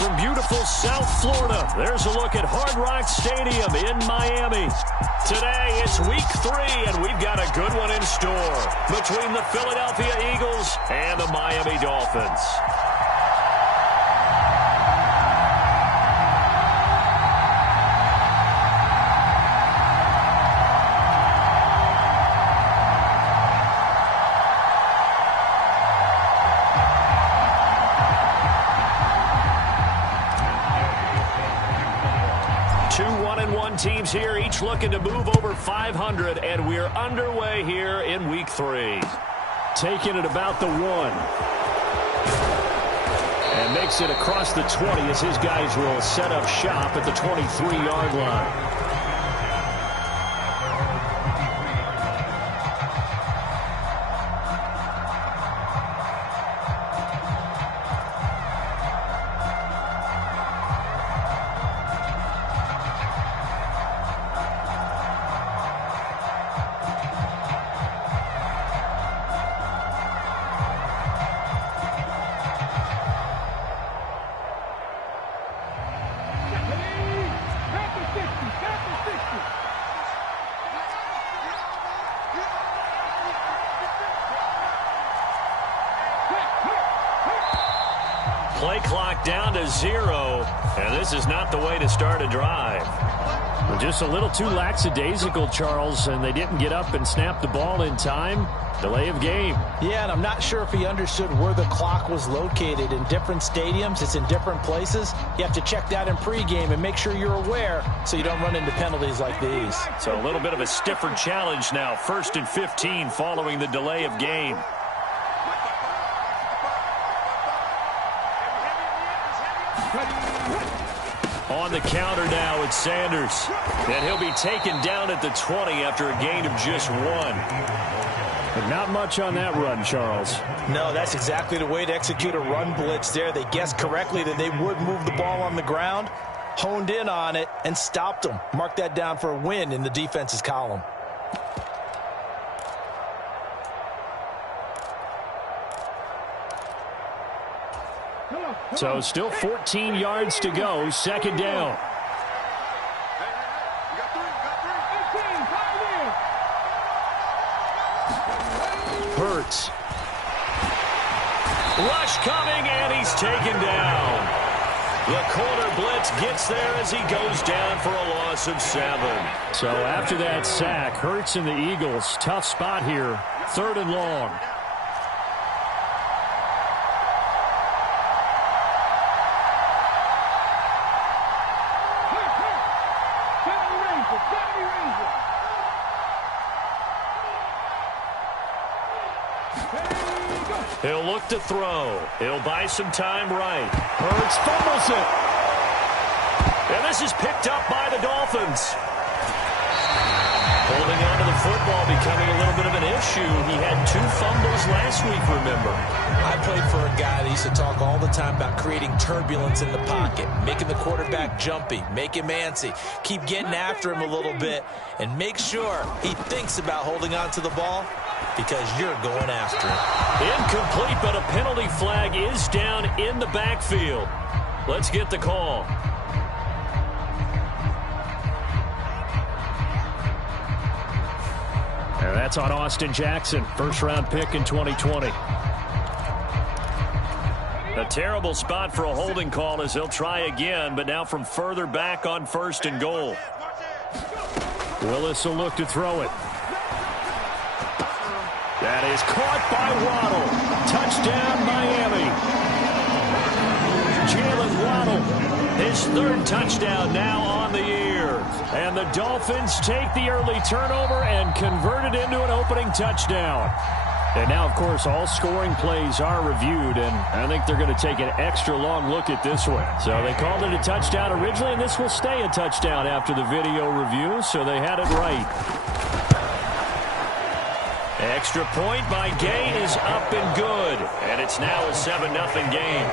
from beautiful South Florida, there's a look at Hard Rock Stadium in Miami. Today, it's week 3, and we've got a good one in store between the Philadelphia Eagles and the Miami Dolphins. Two 1-1 teams here, each looking to move over 500, and we're underway here in week 3. Taking it about the 1. And makes it across the 20 as his guys will set up shop at the 23-yard line. Play clock down to 0, and this is not the way to start a drive. Just a little too lackadaisical, Charles, and they didn't get up and snap the ball in time. Delay of game. Yeah, and I'm not sure if he understood where the clock was located. In different stadiums, it's in different places. You have to check that in pregame and make sure you're aware so you don't run into penalties like these. So a little bit of a stiffer challenge now. 1st and 15 following the delay of game. On the counter now, it's Sanders. And he'll be taken down at the 20 after a gain of just 1. But not much on that run, Charles. No, that's exactly the way to execute a run blitz there. They guessed correctly that they would move the ball on the ground, honed in on it, and stopped them. Mark that down for a win in the defense's column. So still 14 yards to go, 2nd down. Hurts. Rush coming, and he's taken down. The corner blitz gets there as he goes down for a loss of 7. So after that sack, Hurts and the Eagles, tough spot here, 3rd and long. He'll look to throw. He'll buy some time right. Hurts fumbles it. And this is picked up by the Dolphins. Holding on to the football becoming a little bit of an issue. He had 2 fumbles last week, remember. I played for a guy that used to talk all the time about creating turbulence in the pocket, making the quarterback jumpy, make him antsy, keep getting after him a little bit, and make sure he thinks about holding on to the ball because you're going after him. Incomplete, but a penalty flag is down in the backfield. Let's get the call. And that's on Austin Jackson, 1st-round pick in 2020. A terrible spot for a holding call as they'll try again, but now from further back on 1st and goal. Willis will look to throw it. That is caught by Waddle. Touchdown, Miami. Jalen Waddle, his 3rd touchdown now on the year. And the Dolphins take the early turnover and convert it into an opening touchdown. And now, of course, all scoring plays are reviewed, and I think they're going to take an extra long look at this one. So they called it a touchdown originally, and this will stay a touchdown after the video review, so they had it right. Extra point by Gain is up and good, and it's now a 7-0 game.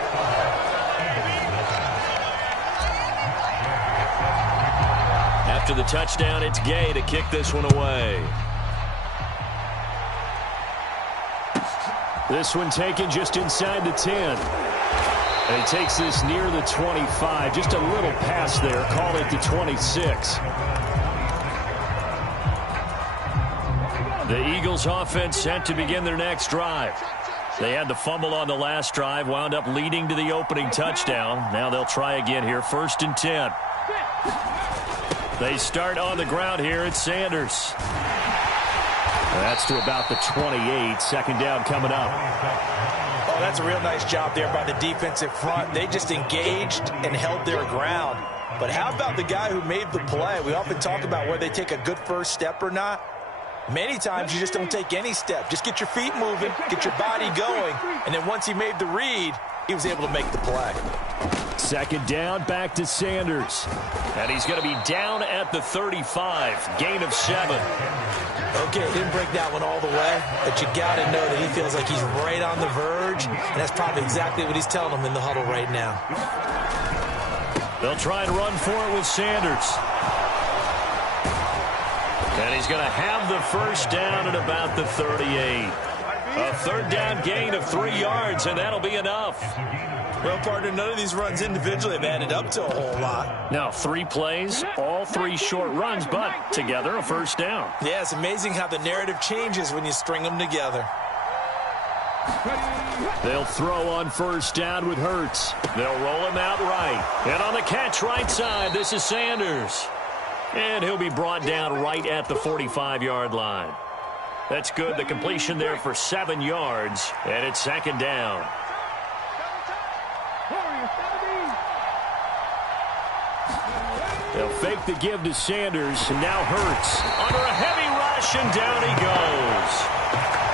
After the touchdown, it's Gay to kick this one away. This one taken just inside the 10. And he takes this near the 25. Just a little pass there. Call it the 26. The Eagles offense set to begin their next drive. They had the fumble on the last drive, wound up leading to the opening touchdown. Now they'll try again here, 1st and 10. They start on the ground here at Sanders. That's to about the 28. 2nd down coming up. Oh, that's a real nice job there by the defensive front. They just engaged and held their ground. But how about the guy who made the play? We often talk about whether they take a good first step or not. Many times you just don't take any step. Just get your feet moving, get your body going, and then once he made the read, he was able to make the play. 2nd down, back to Sanders. And he's going to be down at the 35. Gain of 7. Okay, didn't break that one all the way, but you got to know that he feels like he's right on the verge, and that's probably exactly what he's telling them in the huddle right now. They'll try and run for it with Sanders. And he's going to have the 1st down at about the 38. A 3rd down gain of 3 yards, and that'll be enough. Well, partner, none of these runs individually have added up to a whole lot. Now, 3 plays, all 3 short runs, but together a 1st down. Yeah, it's amazing how the narrative changes when you string them together. They'll throw on 1st down with Hurts. They'll roll him out right. And on the catch right side, this is Sanders. And he'll be brought down right at the 45-yard line. That's good. The completion there for 7 yards, and it's 2nd down. They'll fake the give to Sanders, and now Hurts under a heavy rush, and down he goes.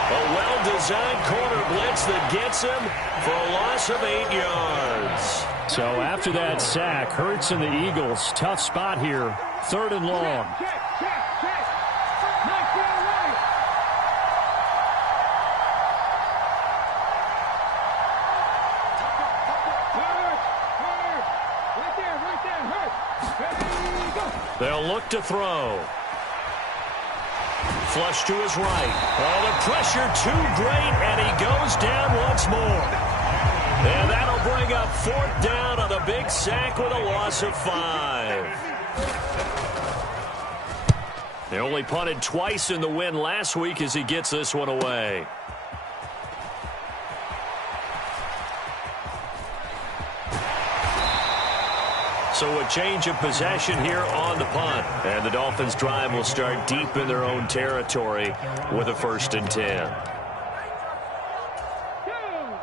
A well-designed corner blitz that gets him for a loss of 8 yards. So after that sack, Hurts and the Eagles, tough spot here, 3rd and long. They'll look to throw. Flush to his right. Oh, the pressure too great, and he goes down once more. And that'll bring up 4th down on the big sack with a loss of 5. They only punted twice in the win last week as he gets this one away. So a change of possession here on the punt. And the Dolphins' drive will start deep in their own territory with a 1st and 10.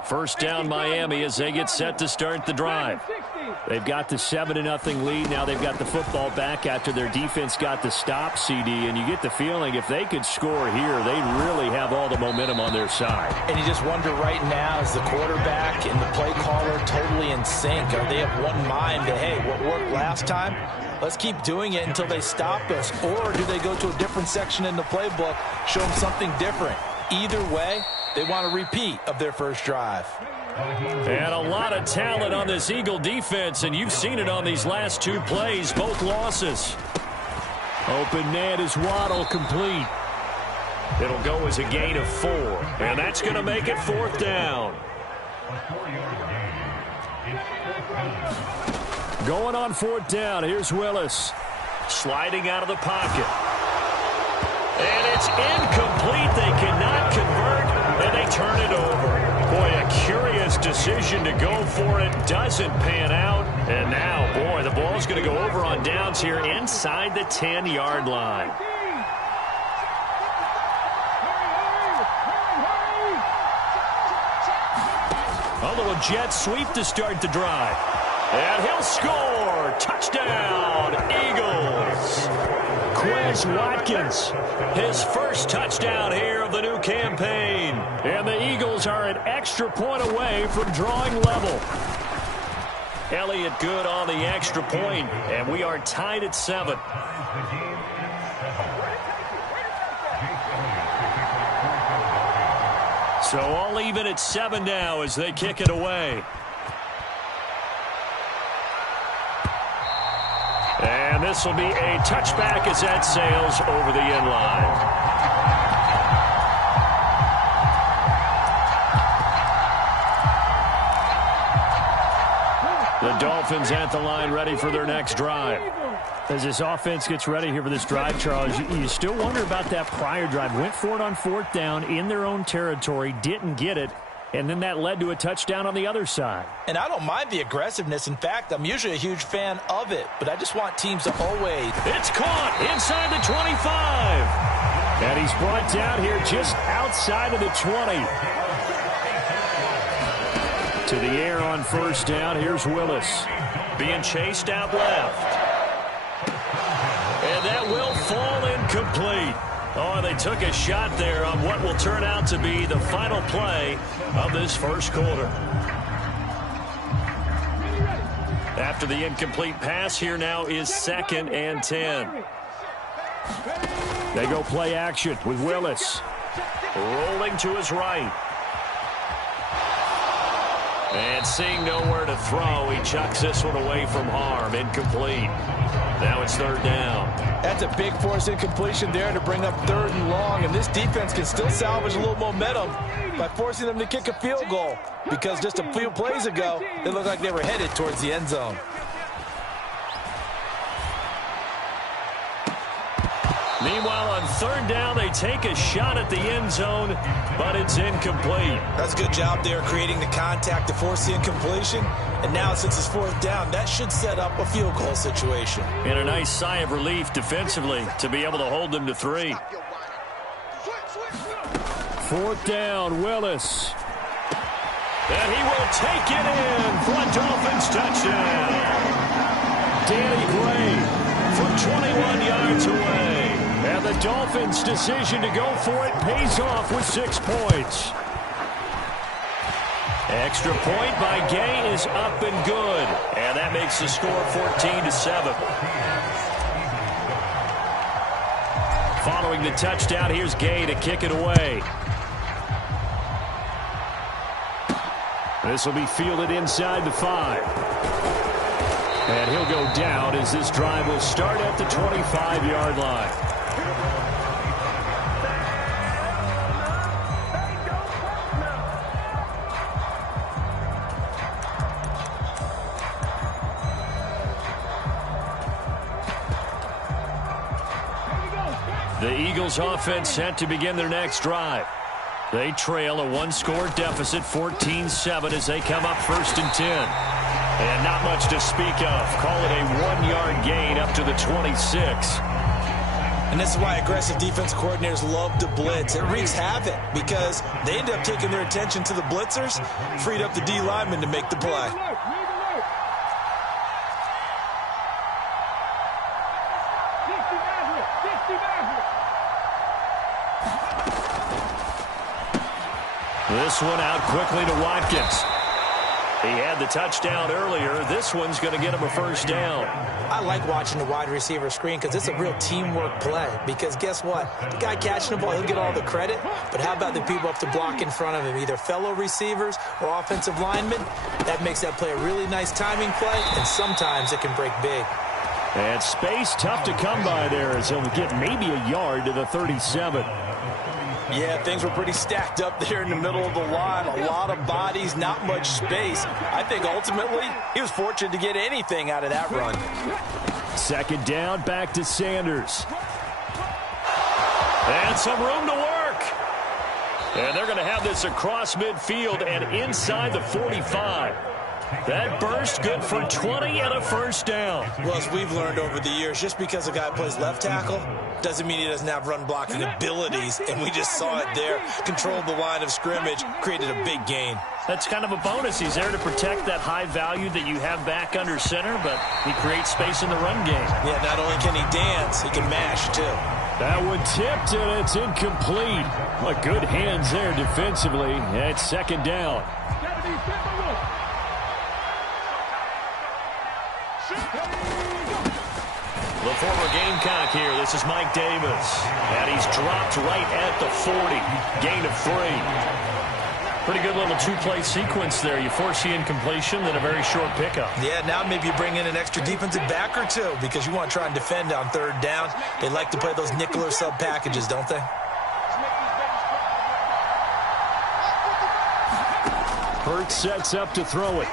1st down Miami as they get set to start the drive. They've got the 7-0 lead. Now they've got the football back after their defense got the stop, CD. And you get the feeling if they could score here, they'd really have all the momentum on their side. And you just wonder right now, is the quarterback and the play caller totally in sync? Are they of one mind that, hey, what worked last time, let's keep doing it until they stop us? Or do they go to a different section in the playbook, show them something different? Either way, they want a repeat of their first drive. And a lot of talent on this Eagle defense, and you've seen it on these last 2 plays, both losses. Open net is Waddle, complete. It'll go as a gain of 4, and that's going to make it 4th down. Going on 4th down, here's Willis. Sliding out of the pocket. And it's incomplete. They cannot convert, and they turn it over. Boy, a curious decision to go for it. Doesn't pan out. And now, boy, the ball's going to go over on downs here inside the 10-yard line. A little jet sweep to start the drive. And he'll score. Touchdown, Eagles. Quez Watkins, his first touchdown here of the new campaign. And the Eagles are an extra point away from drawing level. Elliott good on the extra point, and we are tied at 7. So all even at 7 now as they kick it away. And this will be a touchback as that sails over the end line. The Dolphins at the line ready for their next drive. As this offense gets ready here for this drive, Charles, you still wonder about that prior drive. Went for it on 4th down in their own territory, didn't get it, and then that led to a touchdown on the other side. And I don't mind the aggressiveness. In fact, I'm usually a huge fan of it, but I just want teams to always. It's caught inside the 25. And he's brought down here just outside of the 20. To the air on 1st down, here's Willis. Being chased out left. And that will fall incomplete. Oh, they took a shot there on what will turn out to be the final play of this first quarter. After the incomplete pass, here now is 2nd and 10. They go play action with Willis. Rolling to his right. And seeing nowhere to throw, he chucks this one away from harm. Incomplete. Now it's 3rd down. That's a big force incompletion there to bring up 3rd and long, and this defense can still salvage a little momentum by forcing them to kick a field goal, because just a few plays ago, they looked like they were headed towards the end zone. Meanwhile, on 3rd down, they take a shot at the end zone, but it's incomplete. That's a good job there creating the contact to force the incompletion. And now, since it's 4th down, that should set up a field goal situation. And a nice sigh of relief defensively to be able to hold them to 3. 4th down, Willis. And he will take it in for a Dolphins touchdown. Danny Gray from 21 yards away. And the Dolphins' decision to go for it pays off with 6 points. Extra point by Gay is up and good. And that makes the score 14-7. Following the touchdown, here's Gay to kick it away. This will be fielded inside the 5. And he'll go down as this drive will start at the 25-yard line. The Eagles offense set to begin their next drive. They trail a 1-score deficit, 14-7, as they come up 1st and 10. And not much to speak of. Call it a 1-yard gain up to the 26. And this is why aggressive defense coordinators love to blitz. It wreaks havoc because they end up taking their attention to the blitzers, freed up the D lineman to make the play. This one out quickly to Watkins. He had the touchdown earlier. This one's going to get him a 1st down. I like watching the wide receiver screen because it's a real teamwork play. Because guess what? The guy catching the ball, he'll get all the credit. But how about the people up to block in front of him, either fellow receivers or offensive linemen? That makes that play a really nice timing play, and sometimes it can break big. And space tough to come by there as he'll get maybe a yard to the 37. Yeah, things were pretty stacked up there in the middle of the line. A lot of bodies, not much space. I think ultimately he was fortunate to get anything out of that run. 2nd down, back to Sanders. And some room to work. And they're going to have this across midfield and inside the 45. That burst good for 20 and a 1st down. Well, as we've learned over the years, just because a guy plays left tackle doesn't mean he doesn't have run blocking abilities, and we just saw it there. Controlled the line of scrimmage, created a big gain. That's kind of a bonus. He's there to protect that high value that you have back under center, but he creates space in the run game. Yeah, not only can he dance, he can mash, too. That one tipped, and it's incomplete. But good hands there defensively. It's 2nd down. The former Gamecock here. This is Mike Davis. And he's dropped right at the 40. Gain of 3. Pretty good little 2-play sequence there. You force the incompletion, then a very short pickup. Yeah, now maybe you bring in an extra defensive back or two because you want to try and defend on 3rd down. They like to play those nickel or sub packages, don't they? Hurts sets up to throw it.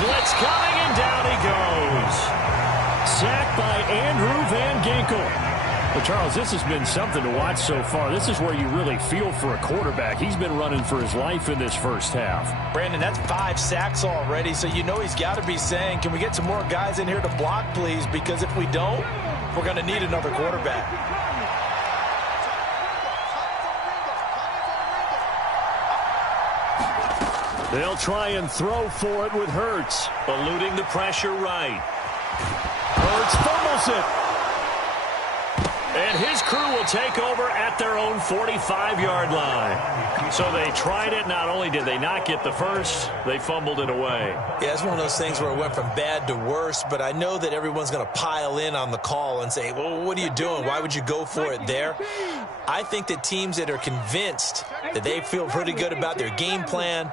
Blitz coming, and down he goes. Sacked by Andrew Van Ginkel. Well, Charles, this has been something to watch so far. This is where you really feel for a quarterback. He's been running for his life in this first half. Brandon, that's 5 sacks already, so you know he's got to be saying, can we get some more guys in here to block, please? Because if we don't, we're going to need another quarterback. They'll try and throw for it with Hurts. Eluding the pressure right. Hurts fumbles it. And his crew will take over at their own 45-yard line. So they tried it. Not only did they not get the first, they fumbled it away. Yeah, it's one of those things where it went from bad to worse, but I know that everyone's going to pile in on the call and say, well, what are you doing? Why would you go for it there? I think that teams that are convinced that they feel pretty good about their game plan,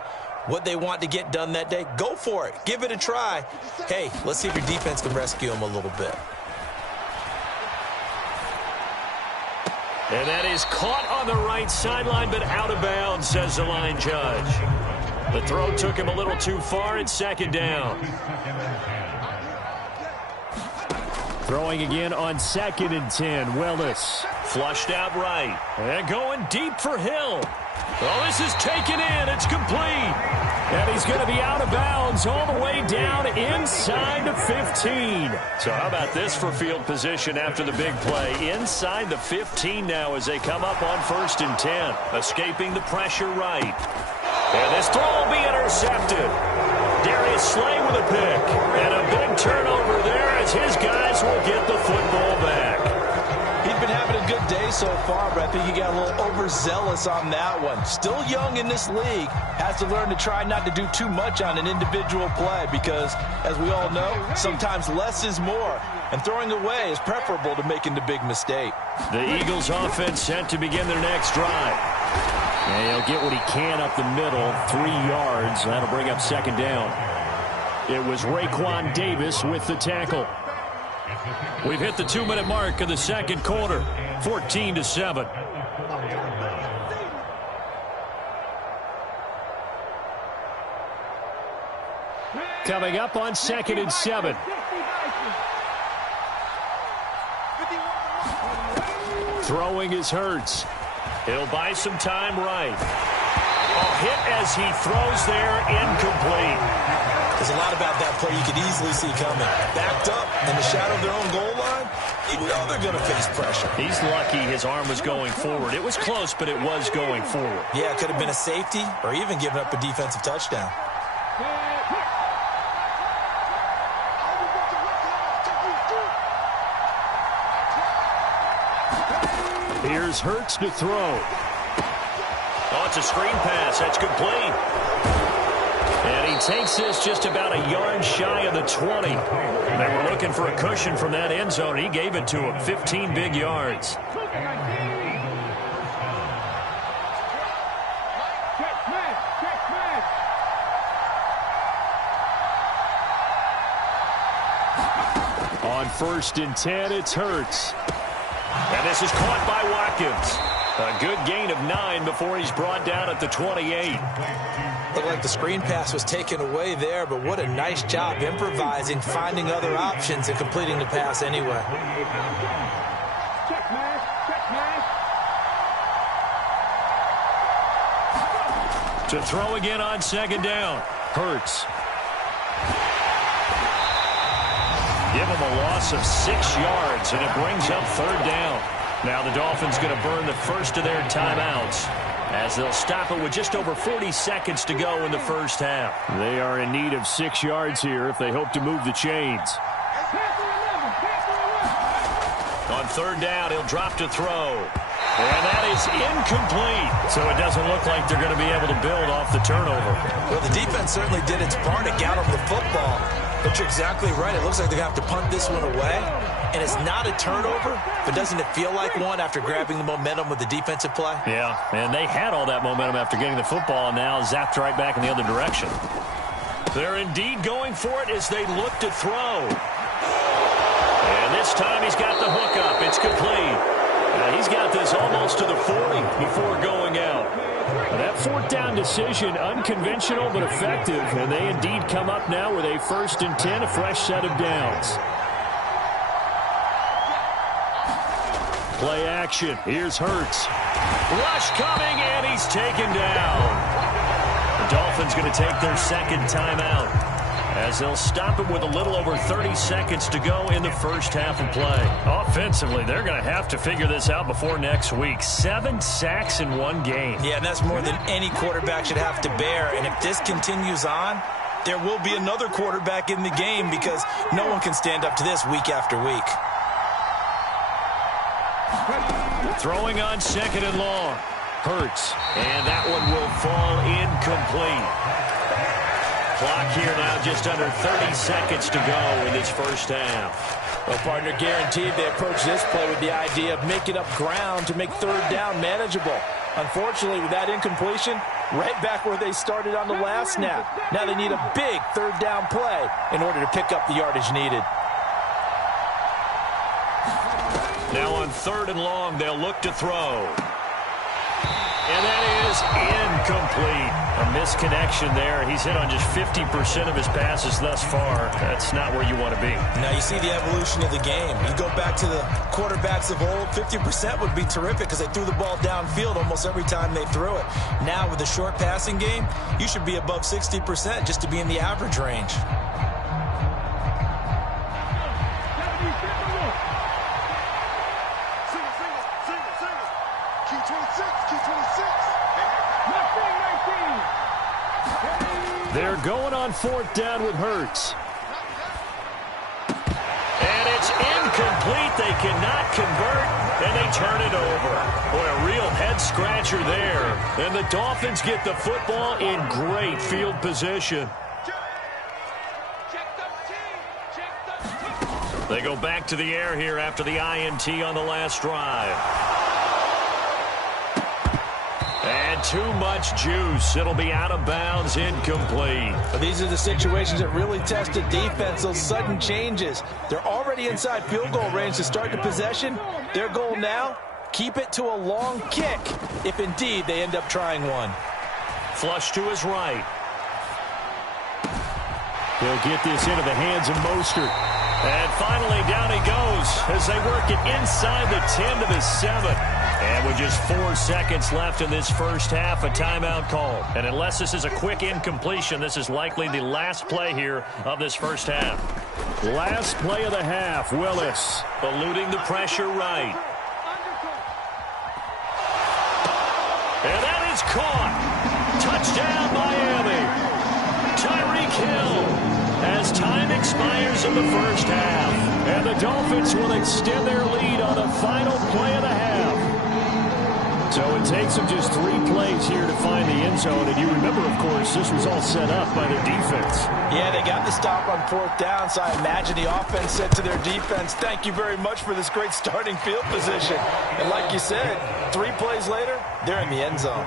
what they want to get done that day, go for it. Give it a try. Hey, let's see if your defense can rescue them a little bit. And that is caught on the right sideline, but out of bounds, says the line judge. The throw took him a little too far. It's second down. Throwing again on 2nd and 10. Willis flushed out right. And going deep for Hill. Oh, this is taken in. It's complete. And he's going to be out of bounds all the way down inside the 15. So how about this for field position after the big play? Inside the 15 now as they come up on 1st and 10. Escaping the pressure right. And this throw will be intercepted. Darius Slay with a pick. And a big turnover there as his guys will get the football back. He's been having a good day so far, but I think he got a little overzealous on that one. Still young in this league. Has to learn to try not to do too much on an individual play because, as we all know, sometimes less is more. And throwing away is preferable to making the big mistake. The Eagles offense set to begin their next drive. And he'll get what he can up the middle, 3 yards. That'll bring up 2nd down. It was Raekwon Davis with the tackle. We've hit the 2-minute mark of the second quarter, 14-7. Coming up on 2nd and 7. Throwing is Hurts. He'll buy some time right. A hit as he throws there, incomplete. There's a lot about that play you could easily see coming. Backed up in the shadow of their own goal line, you know they're going to face pressure. He's lucky his arm was going forward. It was close, but it was going forward. Yeah, it could have been a safety or even given up a defensive touchdown. Here's Hurts to throw. Oh, it's a screen pass. That's complete. And he takes this just about a yard shy of the 20. They were looking for a cushion from that end zone. He gave it to him. 15 big yards. On 1st and 10, it's Hurts. And this is caught by Watkins. A good gain of 9 before he's brought down at the 28. Looked like the screen pass was taken away there, but what a nice job improvising, finding other options, and completing the pass anyway. To throw again on 2nd down. Hurts. Give him a loss of 6 yards, and it brings up 3rd down. Now the Dolphins going to burn the first of their timeouts as they'll stop it with just over 40 seconds to go in the first half. They are in need of 6 yards here if they hope to move the chains. On 3rd down, he'll drop to throw. And that is incomplete. So it doesn't look like they're going to be able to build off the turnover. Well, the defense certainly did its part to get them the football. But you're exactly right. It looks like they're going to have to punt this one away. And it's not a turnover, but doesn't it feel like one after grabbing the momentum with the defensive play? Yeah, and they had all that momentum after getting the football and now zapped right back in the other direction. They're indeed going for it as they look to throw. And this time he's got the hook up. It's complete. He's He's got this almost to the 40 before going out. That fourth down decision, unconventional but effective, and they indeed come up now with a 1st and 10, a fresh set of downs. Play action. Here's Hurts. Rush coming, and he's taken down. The Dolphins going to take their second timeout, as they'll stop it with a little over 30 seconds to go in the first half of play. Offensively, they're going to have to figure this out before next week. 7 sacks in one game. Yeah, and that's more than any quarterback should have to bear. And if this continues on, there will be another quarterback in the game because no one can stand up to this week after week. Throwing on 2nd and long. Hurts. And that one will fall incomplete. Clock here now just under 30 seconds to go in this first half. Well, partner, guaranteed they approach this play with the idea of making up ground to make 3rd down manageable. Unfortunately, with that incompletion, right back where they started on the last snap. Now they need a big 3rd down play in order to pick up the yardage needed. Now on 3rd and long, they'll look to throw. And that is incomplete. A misconnection there. He's hit on just 50% of his passes thus far. That's not where you want to be. Now you see the evolution of the game. You go back to the quarterbacks of old, 50% would be terrific because they threw the ball downfield almost every time they threw it. Now with the short passing game, you should be above 60% just to be in the average range. They're going on 4th down with Hurts. And it's incomplete. They cannot convert, and they turn it over. Boy, a real head-scratcher there. And the Dolphins get the football in great field position. They go back to the air here after the INT on the last drive. And too much juice. It'll be out of bounds, incomplete. Well, these are the situations that really test the defense, those sudden changes. They're already inside field goal range to start the possession. Their goal now, keep it to a long kick, if indeed they end up trying one. Flush to his right. They'll get this into the hands of Mostert. And finally, down he goes as they work it inside the 10 to the 7. And with just 4 seconds left in this first half, a timeout call. And unless this is a quick incompletion, this is likely the last play here of this first half. Last play of the half, Willis. Eluding the pressure right. And that is caught. Touchdown, Miami. Tyreek Hill. As time expires in the first half. And the Dolphins will extend their lead on the final play of the half. So it takes them just 3 plays here to find the end zone. And you remember, of course, this was all set up by their defense. Yeah, they got the stop on 4th down, so I imagine the offense said to their defense, thank you very much for this great starting field position. And like you said, 3 plays later, they're in the end zone.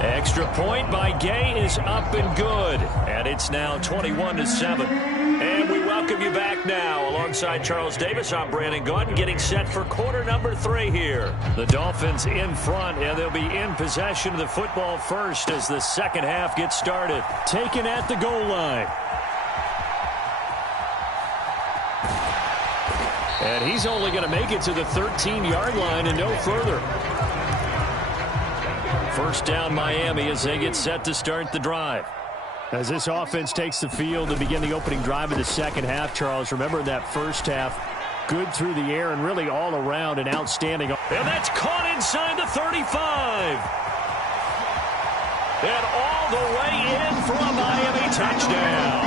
Extra point by Gay is up and good. And it's now 21-7. And we welcome you back now. Alongside Charles Davis, I'm Brandon Gaudin, getting set for quarter number 3 here. The Dolphins in front, and they'll be in possession of the football first as the second half gets started. Taken at the goal line. And he's only going to make it to the 13-yard line and no further. First down, Miami, as they get set to start the drive. As this offense takes the field to begin the opening drive of the second half, Charles, remember that first half, good through the air and really all around an outstanding. And that's caught inside the 35. And all the way in for a Miami touchdown.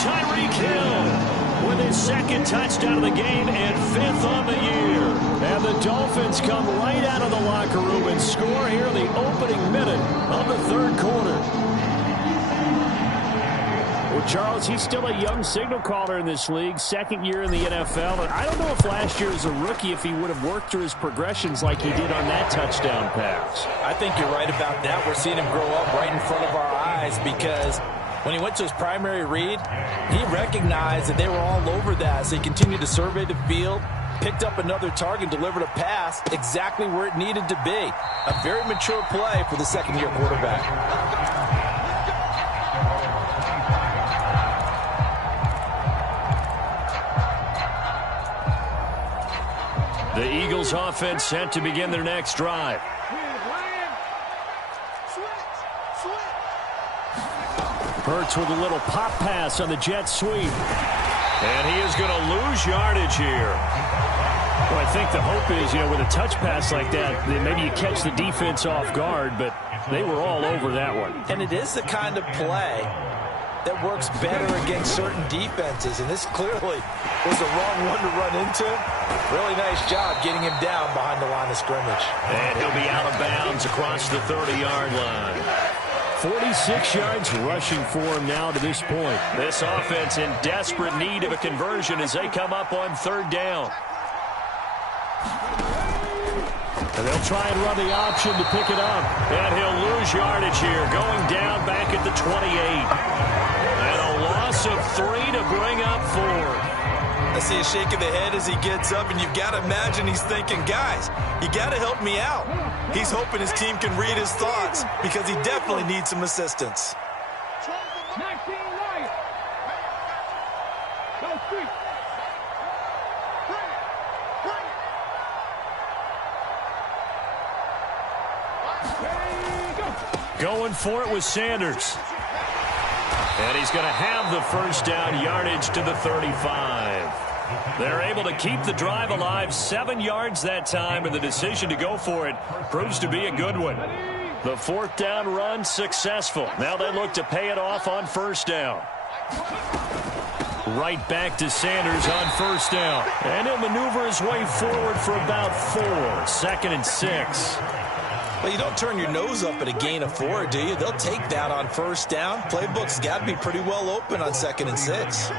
Tyreek Hill with his 2nd touchdown of the game and 5th on the year. And the Dolphins come right out of the locker room and score here in the opening minute of the 3rd quarter. Well, Charles, he's still a young signal caller in this league, 2nd year in the NFL. And I don't know if last year as a rookie, if he would have worked through his progressions like he did on that touchdown pass. I think you're right about that. We're seeing him grow up right in front of our eyes because when he went to his primary read, he recognized that they were all over that. So he continued to survey the field, picked up another target, delivered a pass exactly where it needed to be. A very mature play for the second-year quarterback. The Eagles offense set to begin their next drive. Hurts with a little pop pass on the jet sweep. And he is going to lose yardage here. Well, I think the hope is, with a touch pass like that, maybe you catch the defense off guard, but they were all over that one. And it is the kind of play that works better against certain defenses, and this clearly was the wrong one to run into. Really nice job getting him down behind the line of scrimmage. And he'll be out of bounds across the 30-yard line. 46 yards rushing for him now to this point. This offense in desperate need of a conversion as they come up on third down. And they'll try and run the option to pick it up. And he'll lose yardage here, going down back at the 28. And a loss of 3 to bring up 4. I see a shake of the head as he gets up, and you've got to imagine he's thinking, guys, you got to help me out. He's hoping his team can read his thoughts because he definitely needs some assistance. Going for it with Sanders. And he's going to have the first down, yardage to the 35. They're able to keep the drive alive, 7 yards that time, and the decision to go for it proves to be a good one. The fourth down run successful. Now they look to pay it off on first down. Right back to Sanders on first down. And he'll maneuver his way forward for about 4. 2nd and 6. Well, you don't turn your nose up at a gain of 4, do you? They'll take that on first down. Playbook's got to be pretty well open on 2nd and 6.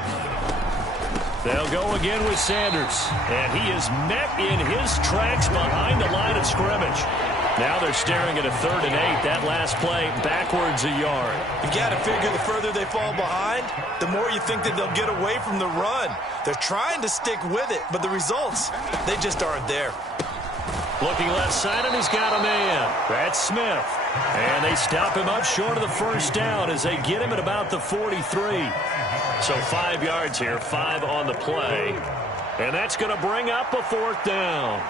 They'll go again with Sanders. And he is met in his tracks behind the line of scrimmage. Now they're staring at a 3rd and 8. That last play backwards a yard. You got to figure the further they fall behind, the more you think that they'll get away from the run. They're trying to stick with it, but the results, they just aren't there. Looking left side, and he's got a man. That's Smith. And they stop him up short of the first down as they get him at about the 43. So 5 yards here, 5 on the play. And that's going to bring up a 4th down.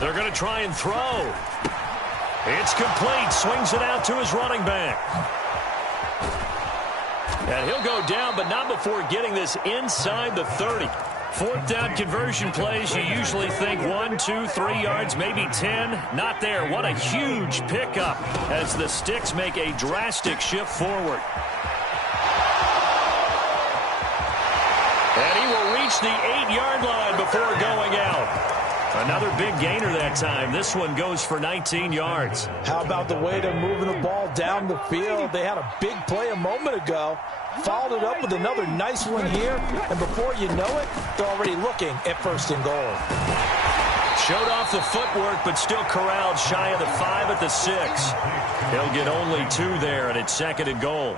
They're going to try and throw. It's complete. Swings it out to his running back. And he'll go down, but not before getting this inside the 30. 4th down conversion plays, you usually think 1, 2, 3 yards, maybe 10. Not there. What a huge pickup as the Sticks make a drastic shift forward. And he will reach the 8-yard line before going out. Another big gainer that time. This one goes for 19 yards. How about the way they're moving the ball down the field? They had a big play a moment ago. Followed it up with another nice one here. And before you know it, they're already looking at 1st and goal. Showed off the footwork, but still corralled shy of the 5 at the 6. He'll get only 2 there, and it's 2nd and goal.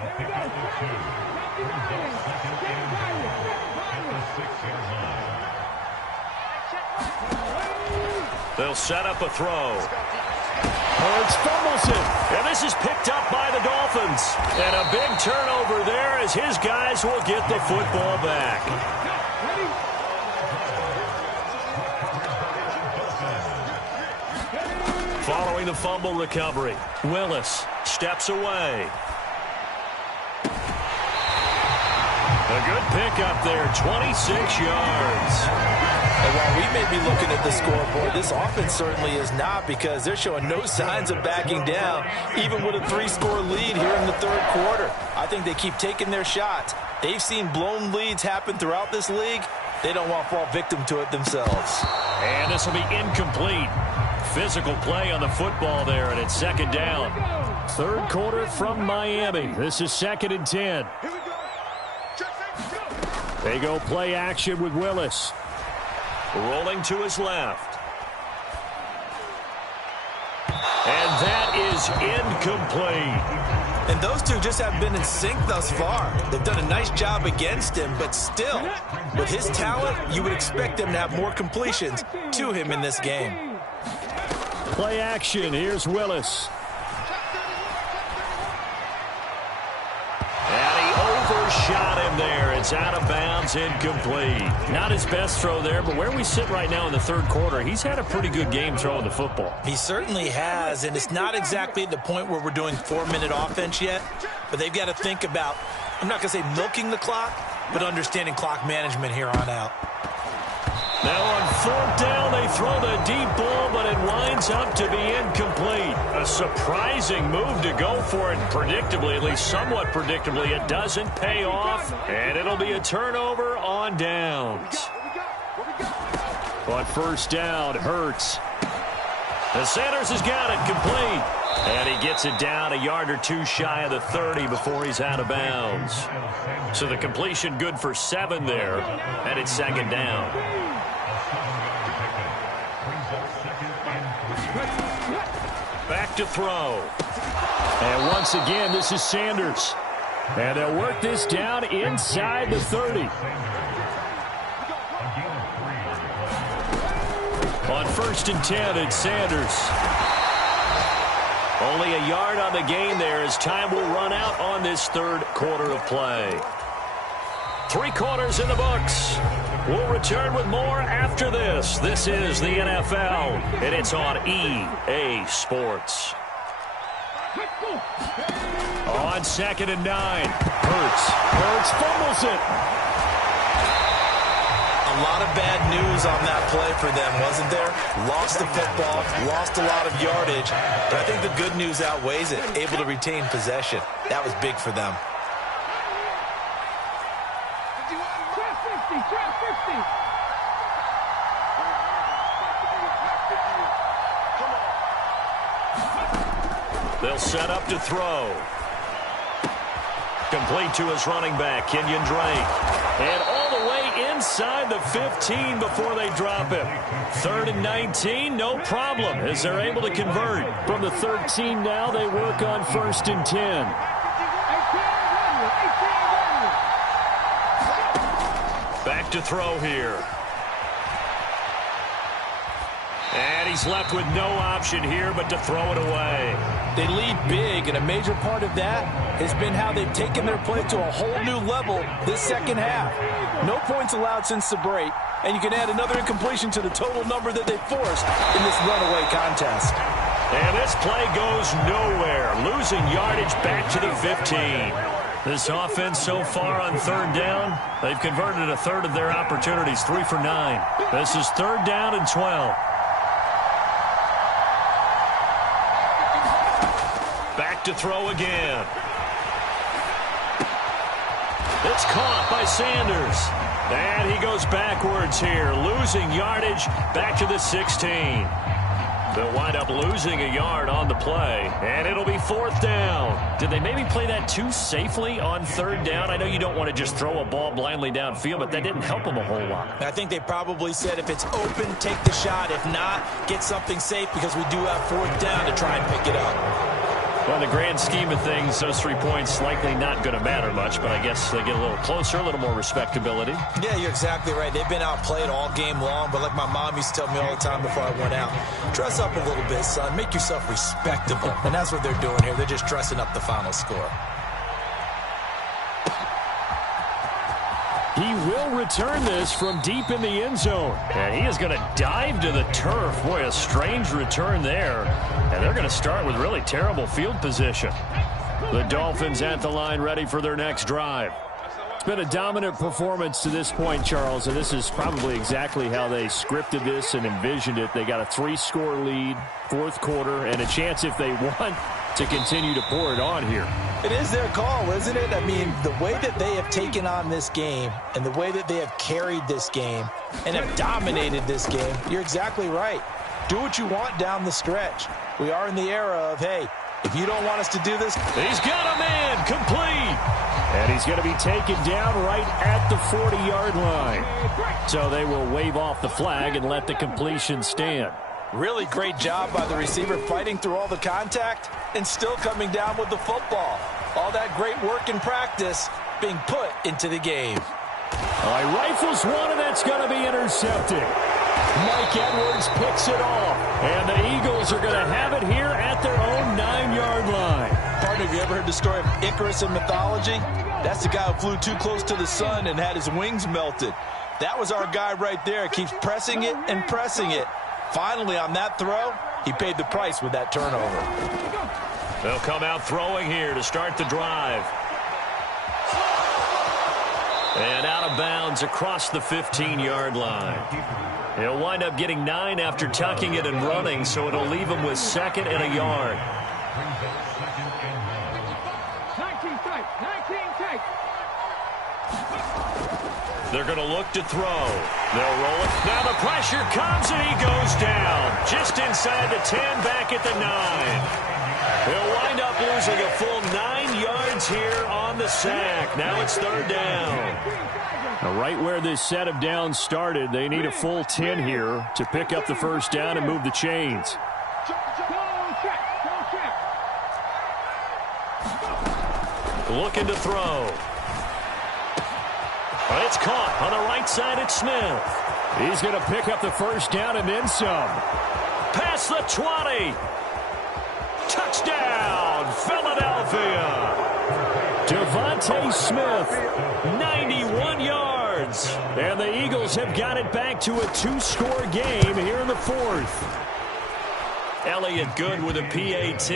They'll set up a throw. Hurts fumbles it. And this is picked up by the Dolphins. And a big turnover there as his guys will get the football back. Following the fumble recovery, Willis steps away. A good pickup there, 26 yards. And while we may be looking at the scoreboard, this offense certainly is not, because they're showing no signs of backing down, even with a 3-score lead here in the 3rd quarter. I think they keep taking their shots. They've seen blown leads happen throughout this league. They don't want to fall victim to it themselves. And this will be incomplete. Physical play on the football there, and it's 2nd down. 3rd quarter from Miami. This is 2nd and 10. They go play action with Willis. Rolling to his left. And that is incomplete. And those two just have been in sync thus far. They've done a nice job against him, but still, with his talent, you would expect them to have more completions to him in this game. Play action. Here's Willis. And he overshot him there. It's out of bounds, incomplete. Not his best throw there, but where we sit right now in the third quarter, he's had a pretty good game throwing the football. He certainly has, and it's not exactly at the point where we're doing 4-minute offense yet, but they've got to think about, I'm not going to say milking the clock, but understanding clock management here on out. Now on fourth down, they throw the deep ball, but it winds up to be incomplete. A surprising move to go for it predictably, at least somewhat predictably. It doesn't pay off, and it'll be a turnover on downs. On first down, Hurts. And Sanders has got it complete. And he gets it down a yard or two shy of the 30 before he's out of bounds. So the completion good for 7 there, and it's second down. Back to throw. And once again, this is Sanders. And they'll work this down inside the 30. On first and 10, it's Sanders. Only a yard on the gain there as time will run out on this third quarter of play. 3 quarters in the books. We'll return with more after this. This is the NFL, and it's on EA Sports. On second and 9, Hurts fumbles it. A lot of bad news on that play for them, wasn't there? Lost the football, lost a lot of yardage, but I think the good news outweighs it. Able to retain possession. That was big for them. They'll set up to throw. Complete to his running back, Kenyon Drake. And all the way inside the 15 before they drop him. 3rd and 19, no problem, as they're able to convert. From the 13 now, they work on 1st and 10. Back to throw here. And he's left with no option here but to throw it away. They lead big, and a major part of that has been how they've taken their play to a whole new level this second half. No points allowed since the break, and you can add another incompletion to the total number that they forced in this runaway contest. And this play goes nowhere, losing yardage back to the 15. This offense so far on 3rd down, they've converted a third of their opportunities, 3 for 9. This is 3rd down and 12. Back to throw again. It's caught by Sanders. And he goes backwards here, losing yardage back to the 16. They'll wind up losing a yard on the play, and it'll be 4th down. Did they maybe play that too safely on 3rd down? I know you don't want to just throw a ball blindly downfield, but that didn't help them a whole lot. I think they probably said if it's open, take the shot. If not, get something safe because we do have 4th down to try and pick it up. Well, in the grand scheme of things, those 3 points likely not going to matter much, but I guess they get a little closer, a little more respectability. Yeah, you're exactly right. They've been outplayed all game long, but like my mom used to tell me all the time before I went out, dress up a little bit, son. Make yourself respectable. And that's what they're doing here. They're just dressing up the final score. He will return this from deep in the end zone. And he is going to dive to the turf. Boy, a strange return there. And they're going to start with really terrible field position. The Dolphins at the line ready for their next drive. It's been a dominant performance to this point, Charles, and this is probably exactly how they scripted this and envisioned it. They got a 3-score lead, 4th quarter, and a chance if they want to continue to pour it on here. It is their call, isn't it? I mean, the way that they have taken on this game and the way that they have carried this game and have dominated this game, you're exactly right. Do what you want down the stretch. We are in the era of, hey, if you don't want us to do this. He's got a man complete. And he's going to be taken down right at the 40-yard line. So they will wave off the flag and let the completion stand. Really great job by the receiver fighting through all the contact and still coming down with the football. great work in practice being put into the game. All right, rifles one, and that's going to be intercepted. Mike Edwards picks it off, and the Eagles are going to have it here at their own 9-yard line. Partner, have you ever heard the story of Icarus in mythology? That's the guy who flew too close to the sun and had his wings melted. That was our guy right there. Keeps pressing it and pressing it. Finally, on that throw, he paid the price with that turnover. They'll come out throwing here to start the drive. And out of bounds across the 15-yard line. He'll wind up getting 9 after tucking it and running, so it'll leave him with 2nd and a yard. 19 tight. They're going to look to throw. They'll roll it. Now the pressure comes, and he goes down. Just inside the 10, back at the 9. He'll wind up losing a full 9 yards here on the sack. Now it's 3rd down. Now, right where this set of downs started, they need a full 10 here to pick up the 1st down and move the chains. Looking to throw. It's caught on the right side. It's Smith. He's going to pick up the 1st down and then some. Past the 20. Touchdown, Philadelphia. Devontae Smith, 91 yards. And the Eagles have got it back to a 2-score game here in the 4th. Elliott good with a PAT.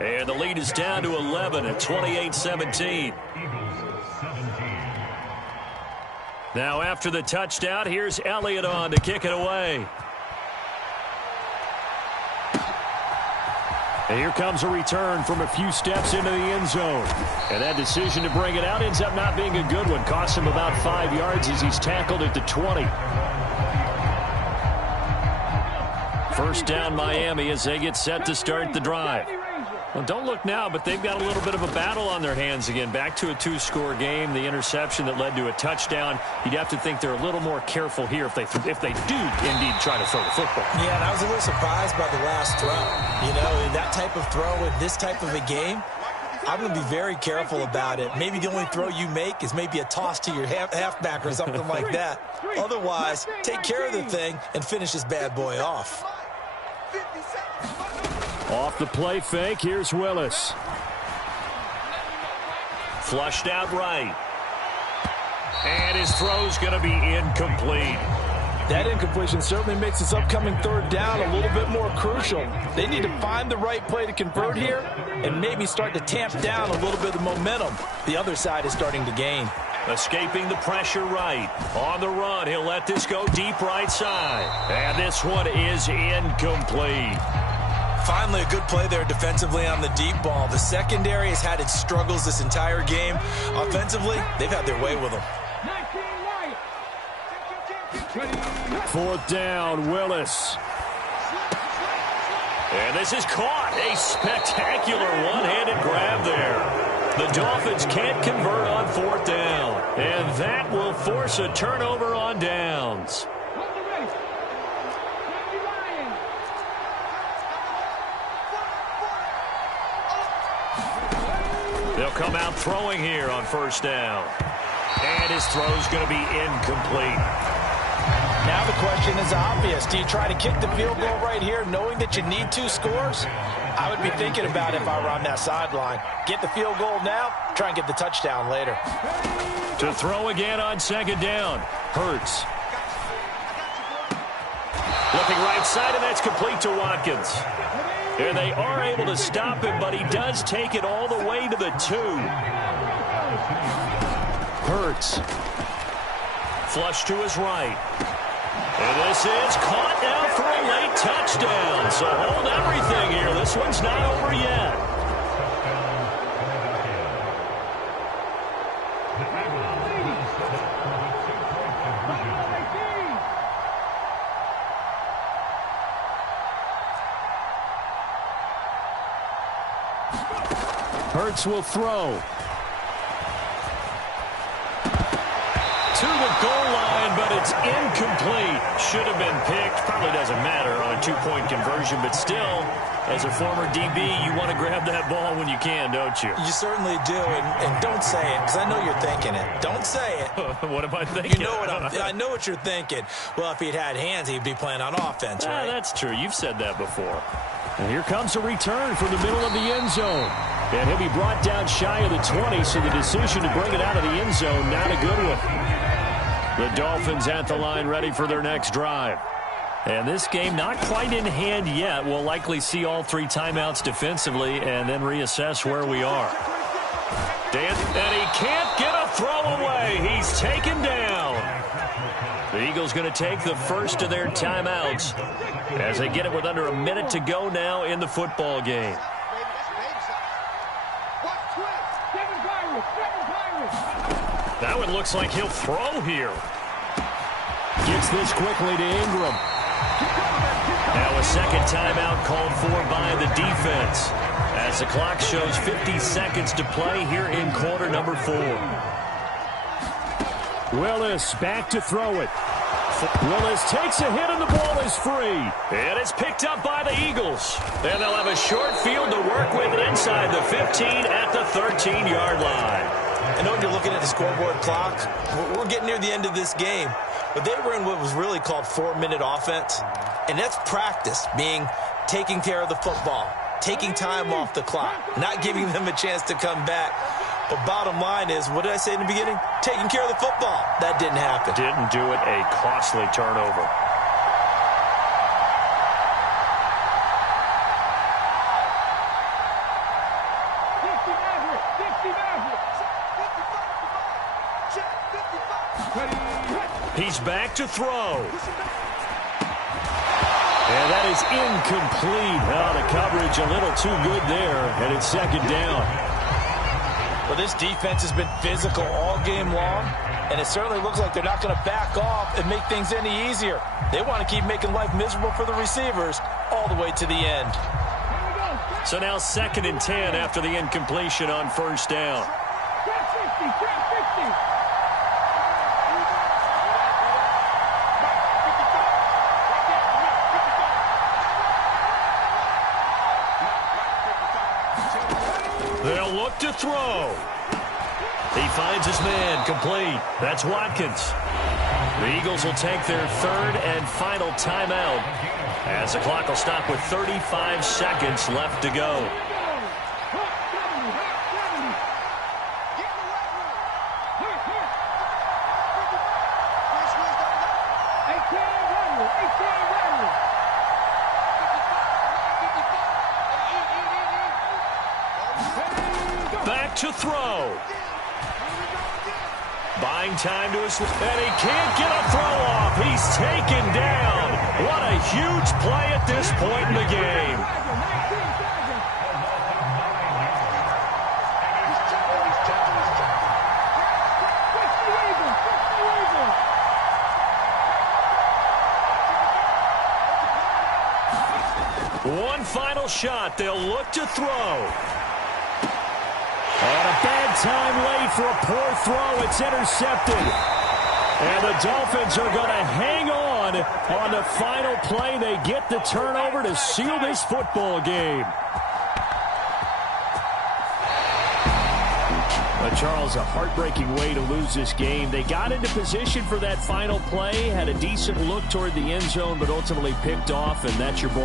And the lead is down to 11 at 28-17. Now after the touchdown, here's Elliott on to kick it away. And here comes a return from a few steps into the end zone. And that decision to bring it out ends up not being a good one. Costs him about 5 yards as he's tackled at the 20. 1st down Miami as they get set to start the drive. Well, don't look now, but they've got a little bit of a battle on their hands again. Back to a 2-score game. The interception that led to a touchdown. You'd have to think they're a little more careful here if they do indeed try to throw the football. Yeah, and I was a little surprised by the last throw. You know, that type of throw in this type of a game, I'm going to be very careful about it. Maybe the only throw you make is maybe a toss to your halfback or something like that. Otherwise, take care of the thing and finish this bad boy off. Off the play fake, here's Willis. Flushed out right. And his throw's going to be incomplete. That incompletion certainly makes this upcoming 3rd down a little bit more crucial. They need to find the right play to convert here and maybe start to tamp down a little bit of the momentum the other side is starting to gain. Escaping the pressure right. On the run, he'll let this go deep right side. And this one is incomplete. Finally, a good play there defensively on the deep ball. The secondary has had its struggles this entire game. Offensively, they've had their way with them. 4th down, Willis. And this is caught. A spectacular one-handed grab there. The Dolphins can't convert on 4th down. And that will force a turnover on downs. They'll come out throwing here on 1st down. And his throw's going to be incomplete. Now the question is obvious. Do you try to kick the field goal right here knowing that you need 2 scores? I would be thinking about it if I were on that sideline. Get the field goal now, try and get the touchdown later. To throw again on 2nd down. Hurts. Looking right side, and that's complete to Watkins. And they are able to stop him, but he does take it all the way to the 2. Hurts. Flush to his right. And this is caught now for a late touchdown. So hold everything here. This one's not over yet. Hurts will throw. to the goal line, but it's incomplete. Should have been picked. Probably doesn't matter on a two-point conversion, but still, as a former DB, you want to grab that ball when you can, don't you? You certainly do, and don't say it, because I know you're thinking it. Don't say it. What am I thinking? You know what I know what you're thinking. Well, if he'd had hands, he'd be playing on offense, right? That's true. You've said that before. And here comes a return from the middle of the end zone. And he'll be brought down shy of the 20, so the decision to bring it out of the end zone, not a good one. The Dolphins at the line ready for their next drive. And this game not quite in hand yet. We'll likely see all three timeouts defensively and then reassess where we are. And he can't get a throw away. He's taken down. The Eagles going to take the first of their timeouts as they get it with under a minute to go now in the football game. That one looks like he'll throw here. Gets this quickly to Ingram. Now a second timeout called for by the defense as the clock shows 50 seconds to play here in quarter number 4. Willis back to throw it. Willis takes a hit and the ball is free. And it's picked up by the Eagles. And they'll have a short field to work with inside the 15 at the 13-yard line. I know when you're looking at the scoreboard clock, we're getting near the end of this game. But they were in what was really called 4-minute offense. And that's practice, being taking care of the football, taking time off the clock, not giving them a chance to come back. But bottom line is, what did I say in the beginning? Taking care of the football. That didn't happen. Didn't do it. A costly turnover. He's back to throw. And that is incomplete. Oh, the coverage a little too good there, and it's second down. Well, this defense has been physical all game long, and it certainly looks like they're not going to back off and make things any easier. They want to keep making life miserable for the receivers all the way to the end. So now 2nd and 10 after the incompletion on first down. They'll look to throw. He finds his man complete. That's Watkins. The Eagles will take their third and final timeout as the clock will stop with 35 seconds left to go. Back to throw. Buying time to his... And he can't get a throw off. He's taken down. What a huge play at this point in the game. One final shot. They'll look to throw. And a bad time late for a poor throw. It's intercepted. And the Dolphins are going to hang on the final play. They get the turnover to seal this football game. But Charles, a heartbreaking way to lose this game. They got into position for that final play, had a decent look toward the end zone, but ultimately picked off, and that's your ball.